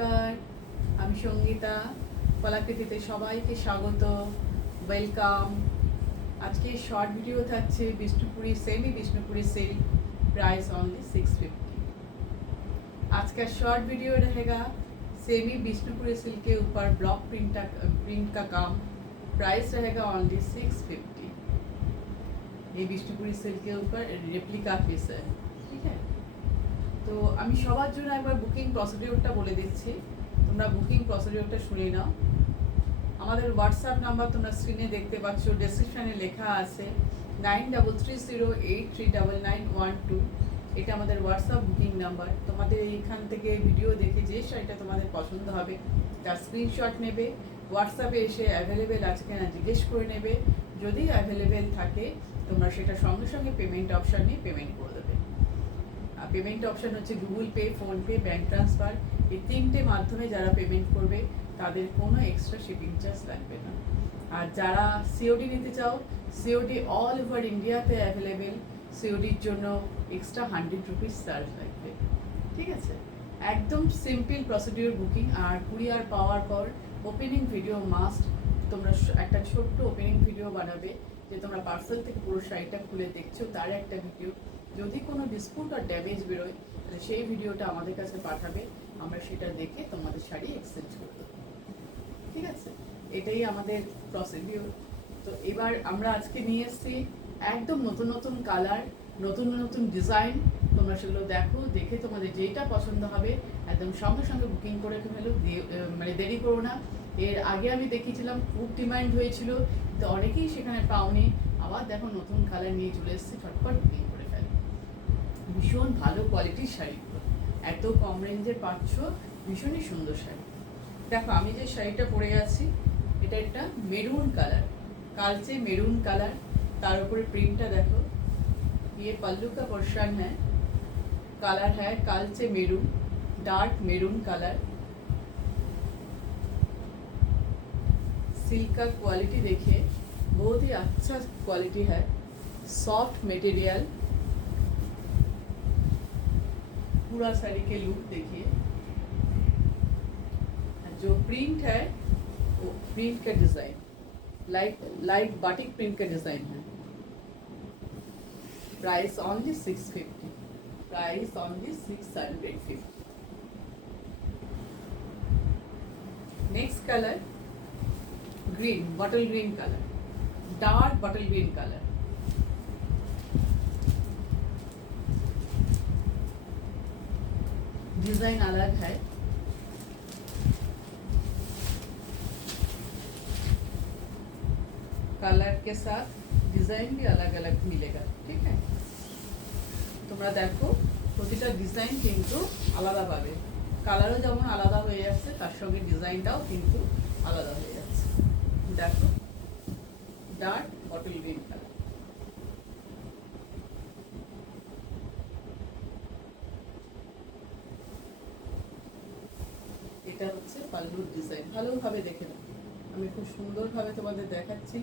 নমস্কার, আমি সঙ্গীতা। কলাকৃতিতে সবাইকে স্বাগত, ওয়েলকাম। আজকে শর্ট ভিডিও থাকছে Bishnupuri semi Bishnupuri silk, price only 650। आज का शॉर्ट वीडियो रहेगा सेमी बिष्णुपुरी सिल्क के ऊपर ब्लॉक प्रिंट का काम, प्राइस रहेगा ओनली 650। ये बिष्णुपुरी सिल्क के ऊपर रेप्लिका पीस है, ठीक है। তো আমি সবার জন্য একবার বুকিং প্রসিডিওরটা বলে দিচ্ছি, তোমরা বুকিং প্রসিডিওরটা শুনে নাও। আমাদের হোয়াটসঅ্যাপ নাম্বার তোমরা স্ক্রিনে দেখতে পাচ্ছ, ডেসক্রিপশানে লেখা আছে 9330839912। এটা আমাদের হোয়াটসঅ্যাপ বুকিং নাম্বার। তোমাদের এইখান থেকে ভিডিও দেখে যে শাড়িটা তোমাদের পছন্দ হবে তার স্ক্রিনশট নেবে, হোয়াটসঅ্যাপে এসে অ্যাভেলেবেল আছে কিনা জিজ্ঞেস করে নেবে। যদি অ্যাভেলেবেল থাকে তোমরা সেটা সঙ্গে সঙ্গে পেমেন্ট অপশান নিয়ে পেমেন্ট করে দেবে। পেমেন্ট অপশান হচ্ছে Google pay, PhonePe, bank transfer. এই তিনটে মাধ্যমে যারা পেমেন্ট করবে তাদের কোনো এক্সট্রা শিপিং চার্জ লাগবে না। আর যারা সিওডি নিতে চাও, সিওডি অল ওভার ইন্ডিয়াতে অ্যাভেলেবেল। সিওডির জন্য এক্সট্রা 100 রুপিস চার্জ লাগবে, ঠিক আছে। একদম সিম্পল প্রসিডিওর বুকিং। আর কুরিয়ার পাওয়ার পর ওপেনিং ভিডিও মাস্ট। তোমরা একটা ছোট্ট ওপেনিং ভিডিও বানাবে, যে তোমরা পার্সেল থেকে পুরো শাড়িটা খুলে দেখছো তার একটা ভিডিও। যদি কোনো ডিসপুট আর ড্যামেজ বেরোয় তাহলে সেই ভিডিওটা আমাদের কাছে পাঠাবে, আমরা সেটা দেখে তোমাদের শাড়ি এক্সচেঞ্জ করে দেবো, ঠিক আছে। এটাই আমাদের প্রসিডিওর। তো এবার আমরা আজকে নিয়ে এসেছি একদম নতুন নতুন কালার, নতুন নতুন ডিজাইন। তোমরা সেগুলো দেখো, দেখে তোমাদের যেইটা পছন্দ হবে একদম সঙ্গে সঙ্গে বুকিং করে ফেলো, মানে দেরি করো না। এর আগে আমি দেখিয়েছিলাম, খুব ডিমান্ড হয়েছিল, তো অনেকেই সেখানে পাওনি। আবার দেখো নতুন কালার নিয়ে চলে এসেছি, ঝটপট বুকিং করে ফেলো। ভীষণ ভালো কোয়ালিটির শাড়িগুলো এত কম রেঞ্জে পাচ্ছ, ভীষণই সুন্দর শাড়ি। দেখো আমি যে শাড়িটা পরে আছি এটা একটা মেরুন কালার, কালচে মেরুন কালার। তার উপরে প্রিন্টটা দেখো, ये पल्लू का पोर्शन है, कलर है कालचे maroon, dark maroon colour. Silk का क्वालिटी देखिए, बहुत ही अच्छा क्वालिटी है, सॉफ्ट मटेरियल। पूरा साड़ी के लुक देखिए। जो प्रिंट है वो प्रिंट का डिज़ाइन लाइट बाटिक प्रिंट का डिज़ाइन है। Price only 650, price only 650। Next colour green, bottle green colour, dark bottle green colour. Design अलग है, कलर के साथ डिजाइन भी अलग अलग मिलेगा, ठीक है। তোমরা দেখো প্রতিটা ডিজাইন কিন্তু আলাদা পাবে, কালারও যেমন আলাদা হয়ে যাচ্ছে তার সঙ্গে ডিজাইনটাও কিন্তু আলাদা হয়ে যাচ্ছে। দেখো ডার্ক বটল গ্রিন কালার। এটা হচ্ছে পাল্লুর ডিজাইন, ভালোভাবে দেখে নাও। আমি খুব সুন্দরভাবে তোমাদের দেখাচ্ছি,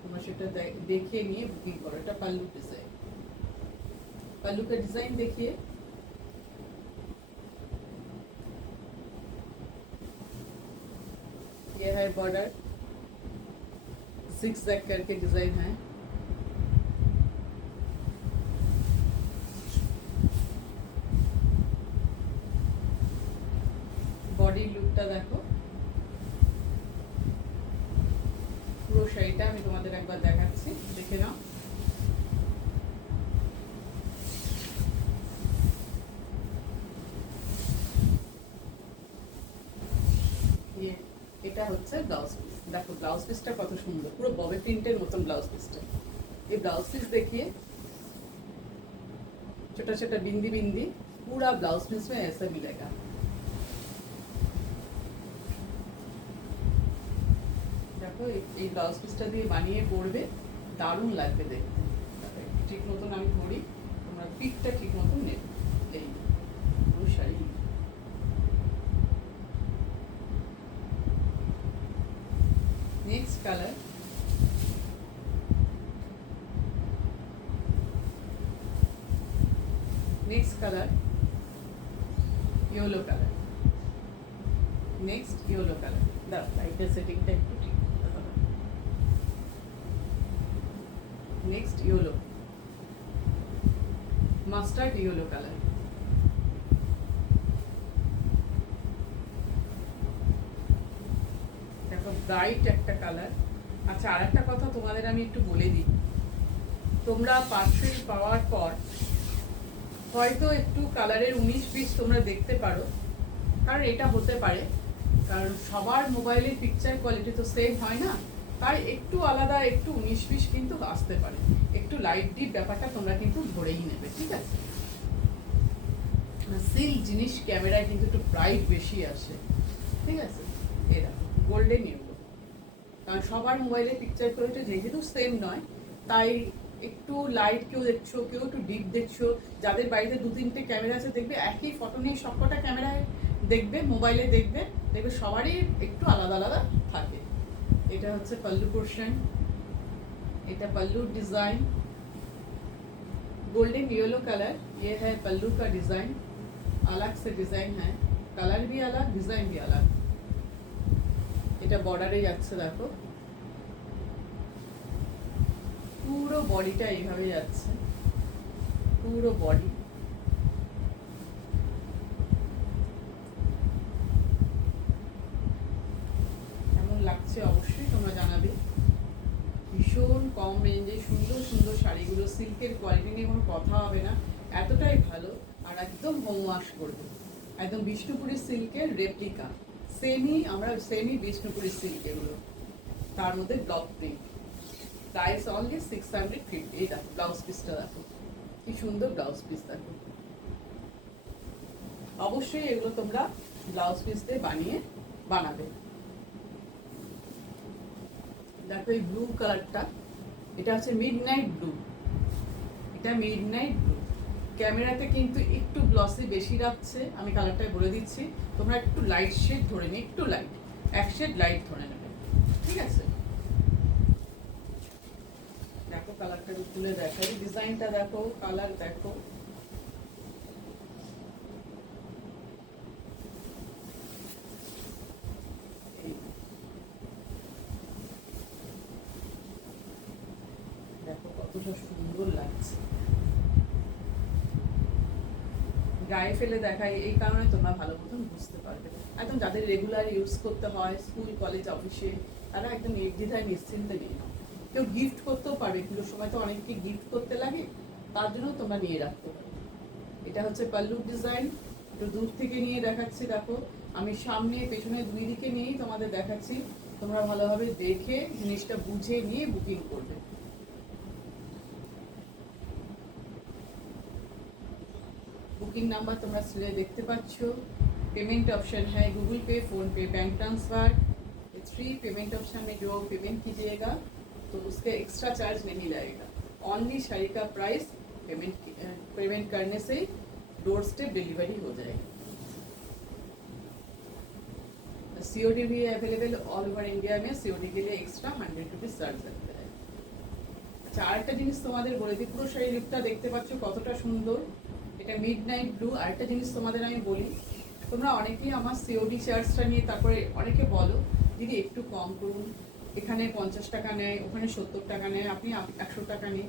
তোমরা সেটা দেখে নিয়ে বুকিং করো। এটা पल्लू डिजाइन, पल्लू का डिजाइन देखिए। ये है बॉर्डर, zigzag करके डिजाइन है। बॉडी लुकটা দেখো। পুরো শাড়িটা আমি তোমাদের একবার দেখাচ্ছি, দেখে নাও। এটা হচ্ছে ব্লাউজ পিস। দেখো ব্লাউজ পিসটা কত সুন্দর, পুরো ববে প্রিন্টের মতন ব্লাউজ পিসটা। ये ब्लाउज पीस देखिए, छोटा छोटा बिंदी बिंदी, पूरा ब्लाउज पीस में ऐसा मिलेगा। দেখো এই ব্লাউজ পিসটা দিয়ে বানিয়ে পরবে, দারুণ লাগবে দেখতে। ঠিক মতন আমি পরি, তোমরা পিকটা ঠিক মতন নেবে। এই পুরো sari. Next colour yellow colour. Next yellow colour, দাও লাইটের সেটিংটা একটু ঠিক করতে হবে। Next yellow, mustard yellow colour. দেখো ব্রাইট একটা কালার। আচ্ছা, আর একটা কথা তোমাদের আমি একটু বলে দিই, তোমরা পার্সেল পাওয়ার পর হয়তো একটু কালারের 19-20 তোমরা দেখতে পারো, কারণ এটা হতে পারে, কারণ সবার মোবাইলের পিকচার কোয়ালিটি তো সেম হয় না, তাই একটু আলাদা, একটু 19-20 কিন্তু আসতে পারে। একটু লাইট ডিপ ব্যাপারটা তোমরা কিন্তু ধরেই নেবে, ঠিক আছে? সিল্ক জিনিস ক্যামেরায় কিন্তু একটু ব্রাইট বেশি আসে, ঠিক আছে? এরা গোল্ডেন ইয়েলো, কারণ সবার মোবাইলের পিকচার কোয়ালিটি যেহেতু সেম নয়, তাই একটু লাইট কেউ দেখছো, কেউ একটু ডিপ দেখছো। যাদের বাড়িতে 2-3টে ক্যামেরা আছে দেখবে একই ফটো নিয়ে সবকটা ক্যামেরায় দেখবে, মোবাইলে দেখবে, দেখবে সবারই একটু আলাদা আলাদা থাকে। এটা হচ্ছে পল্লু পোর্শন, এটা पल्लू डिजाइन गोल्डन येलो कलर, ये है पल्लू का डिजाइन, अलग से डिजाइन है, कलर भी अलग, डिजाइन भी अलग। এটা বর্ডারে যাচ্ছে, দেখো পুরো বডিটা এইভাবে যাচ্ছে, পুরো বডি। কেমন লাগছে অবশ্যই তোমরা জানাবে। ভীষণ কম রেঞ্জে সুন্দর সুন্দর শাড়িগুলো, সিল্কের কোয়ালিটি নিয়ে কোনো কথা হবে না, এতটাই ভালো। আর একদম হোম ওয়াশ করবে, একদম বিষ্ণুপুরি সিল্কের রেপ্লিকা, আমরা সেমি বিষ্ণুপুরি সিল্ক এগুলো, তার মধ্যে ব্লক প্রিন্ট। Price only 650। এই দেখো ব্লাউজ পিসটা, দেখো কি সুন্দর ব্লাউজ পিস, দেখো। অবশ্যই এগুলো তোমরা ব্লাউজ পিস দিয়ে বানাবে। দেখো এই ব্লু কালারটা, এটা হচ্ছে মিডনাইট ব্লু, এটা মিডনাইট ব্লু। ক্যামেরাতে কিন্তু একটু গ্লসি বেশি রাখছে, আমি কালারটা বলে দিচ্ছি, তোমরা একটু লাইট শেড ধরে নিয়ে, একটু লাইট, এক শেড লাইট ধরে নেবে, ঠিক আছে? দেখো কালারটা তুলে দেখাই, ডিজাইনটা দেখো, কালার দেখো, দেখো কতটা সুন্দর লাগছে। গায়ে ফেলে দেখাই এই কারণে তোমরা ভালো মতন বুঝতে পারবে। একদম যাদের রেগুলার ইউজ করতে হয়, স্কুল কলেজ অফিসে, তারা একদম নির্দ্বিধায় নিশ্চিন্তে নিয়ে নাও। কেউ গিফট করতেও পারবে, পুজোর সময় তো অনেককে গিফট করতে লাগে, তার জন্য তোমরা নিয়ে রাখতে পারো। এটা হচ্ছে পল্লু ডিজাইন, একটু দূর থেকে নিয়ে দেখাচ্ছি, দেখো আমি সামনে পেছনে দুই দিকে নিয়েই তোমাদের দেখাচ্ছি, তোমরা ভালোভাবে দেখে জিনিসটা বুঝে নিয়ে বুকিং করবে। बुकिंग नंबर तुम्हारा स्क्रीन देखते पाच्छो। पेमेंट ऑप्शन है गूगल पे, फोन पे, बैंक ट्रांसफ़र। 3 पेमेंट ऑप्शन में जो पेमेंट कीजिएगा तो उसके एक्स्ट्रा चार्ज नहीं लगेगा, ओनली शाड़ी का प्राइस पेमेंट करने से डोर स्टेप डिलीवरी हो जाएगी। COD भी अवेलेबल ऑल ओवर इंडिया में, COD के लिए एक्स्ट्रा 100 रुपीज़ चार्ज लगता है। अच्छा, आरेकटा जिनिस तोमादेर बोले दिই, পুরো শাড়ির লুকটা দেখতে পাচ্ছো কতটা সুন্দর। এটা মিডনাইট ব্লু। আরেকটা জিনিস তোমাদের আমি বলি, তোমরা অনেকেই আমার COD চার্জটা নিয়ে তারপরে অনেকে বলো দিদি একটু কম করুন, এখানে 50 টাকা নেয়, ওখানে 70 টাকা নেয়, আপনি 100 টাকা নিন।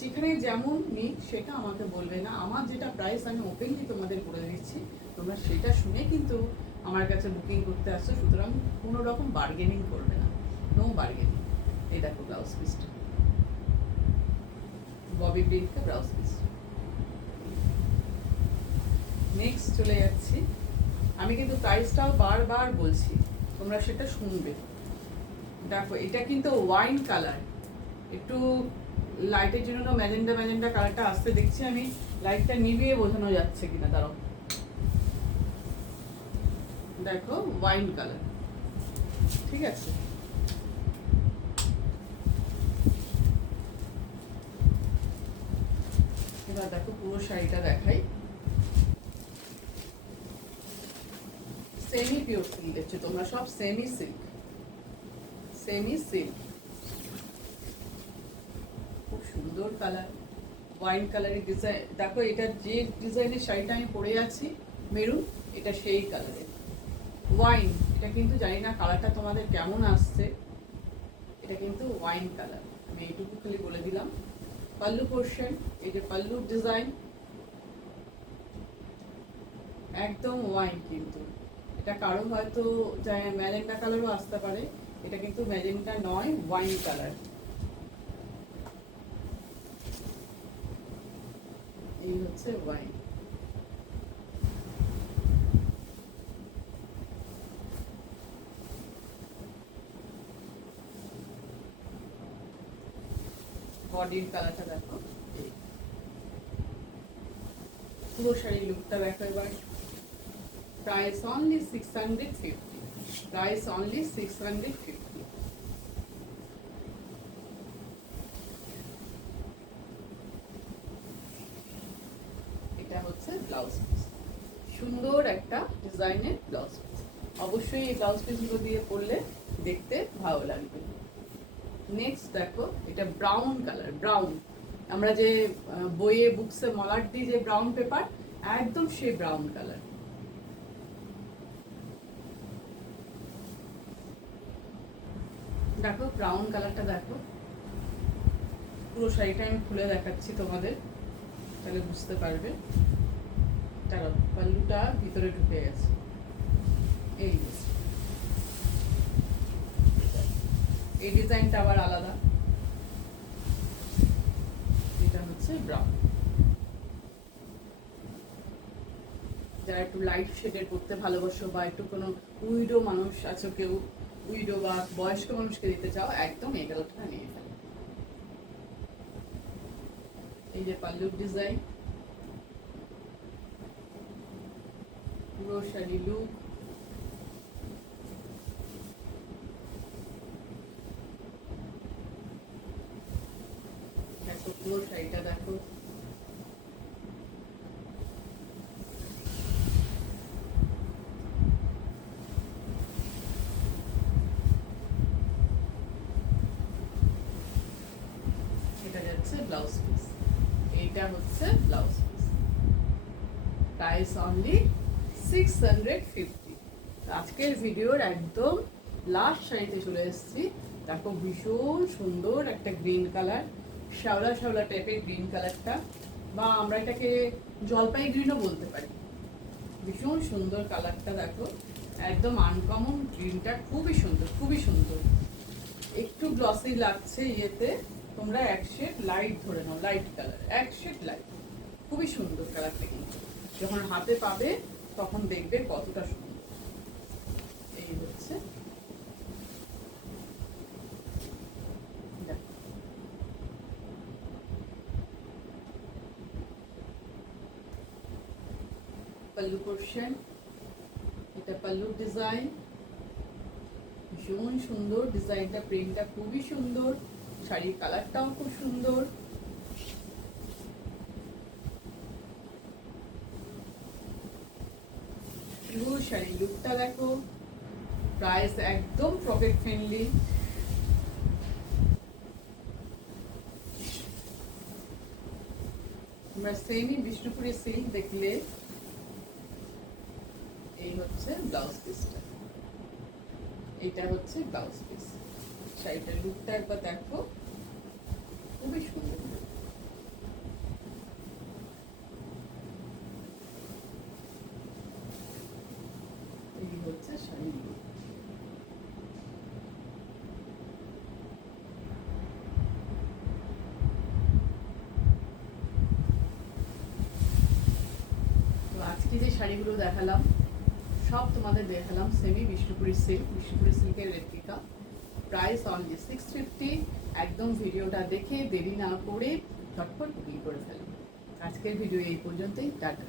যেখানে যেমন নিই সেটা আমাকে বলবে না, আমার যেটা প্রাইস আমি ওপেনলি তোমাদের বলে দিচ্ছি, তোমরা সেটা শুনে কিন্তু আমার কাছে বুকিং করতে আসছো। সুতরাং কোনো রকম বার্গেনিং করবে না, নো বার্গেনিং। এই দেখো ব্লাউজ পিসটা, ববি প্রিন্টটা ব্লাউজ পিস। নেক্সট চলে যাচ্ছি, আমি কিন্তু প্রাইসটাও বারবার বলছি, তোমরা সেটা শুনবে। দেখো এটা কিন্তু ওয়াইন কালার, একটু লাইটের জন্য ম্যাজেন্ডা ম্যাজেন্ডা কালারটা আসতে দেখছি আমি, লাইটটা নিভিয়ে বোঝানো যাচ্ছে কিনা দাঁড়াও। দেখো ওয়াইন কালার, ঠিক আছে? এবার দেখো পুরো শাড়িটা দেখাই। সেমি পিওর সিল্ক দেখছো তোমরা, সব সেমি সিল্ক, সেমি সিল্ক। খুব সুন্দর কালার, ওয়াইন কালারের ডিজাইন। দেখো এটা যে ডিজাইনের শাড়িটা আমি পরে আছি মেরুন, এটা সেই কালারের ওয়াইন, এটা কিন্তু জানি না কালারটা তোমাদের কেমন আসছে, এটা কিন্তু ওয়াইন কালার, আমি এইটুকু খালি বলে দিলাম। পাল্লু পোর্শন, এই যে পাল্লুর ডিজাইন একদম ওয়াইন, কিন্তু এটা কারো হয়তো ম্যাজেন্টা কালারও আসতে পারে, এটা কিন্তু ম্যাজেন্টা নয়, ওয়াইন কালার। এই হচ্ছে ওয়াইন। বডির কালারটা দেখো, পুরো শাড়ির লুকটা দেখো এবার। Price only 650, price only 650। এটা হচ্ছে ব্লাউজ পিস, সুন্দর একটা ডিজাইনের ব্লাউজ পিস। অবশ্যই এই ব্লাউজ পিসগুলো দিয়ে পরলে দেখতে ভালো লাগবে। নেক্সট দেখো, এটা ব্রাউন কালার, ব্রাউন আমরা যে বইয়ে বুকসে মলাট দিই যে ব্রাউন পেপার, একদম সেই ব্রাউন কালার। দেখো ব্রাউন কালারটা দেখো, পুরো শাড়িটা আমি খুলে দেখাচ্ছি তোমাদের, তাহলে বুঝতে পারবে। দাঁড়াও, পাল্লুটা ভিতরে ঢুকে গেছে, এই এই ডিজাইনটা আবার আলাদা। এটা হচ্ছে ব্রাউন। যারা একটু লাইট শেডের করতে ভালোবাসো, বা একটু কোনো উইডো মানুষ আছো, কেউ উইডো বা বয়স্ক মানুষকে দিতে চাও, একদম এই কালারটা নিয়ে ফেলো। এই যে পাল্লুর ডিজাইন, পুরো শাড়ি লুক। দেখো পুরো শাড়িটা দেখো, এটা যাচ্ছে ব্লাউজ পিস, এইটা হচ্ছে ব্লাউজ পিস। Price only 650। আজকের ভিডিওর একদম লাস্ট শাড়িতে চলে এসেছি। দেখো ভীষণ সুন্দর একটা গ্রিন কালার, শ্যাওলা শ্যাওলা টাইপের গ্রিন কালারটা, বা আমরা এটাকে জলপাই গ্রিনও বলতে পারি। ভীষণ সুন্দর কালারটা দেখো, একদম আনকমন গ্রিনটা, খুবই সুন্দর, খুবই সুন্দর। একটু গ্লসি লাগছে ইয়েতে, তোমরা এক শেড লাইট ধরে নাও, লাইট কালার, এক শেড লাইট, খুবই সুন্দর কালারটা। কিন্তু যখন হাতে পাবে তখন দেখবে কতটা সুন্দর। এই হচ্ছে পাল্লু পোর্শন, এটা পাল্লুর ডিজাইন, ভীষণ সুন্দর ডিজাইনটা, প্রিন্টটা খুবই সুন্দর, শাড়ির কালারটাও খুব সুন্দর। পুরো শাড়ি লুকটা দেখো, প্রাইস একদম পকেট ফ্রেন্ডলি। তোমরা সেমি বিষ্ণুপুরি সিল্ক দেখলে, এই হচ্ছে ব্লাউজ পিসটা, এটা হচ্ছে ব্লাউজ পিস। শাড়িটার লুকটা একবার দেখো, খুবই সুন্দর। এই হচ্ছে শাড়ির লুক। তো আজকে যে শাড়িগুলো দেখালাম, সব তোমাদের দেখালাম সেমি বিষ্ণুপুরি সিল্ক, বিষ্ণুপুরি সিল্কের রেপ্লিকা। Price only 650। একদম ভিডিওটা দেখে দেরি না করে ঝটপট বুকিং করে ফেলুন। আজকের ভিডিও এই পর্যন্তই, টাটা।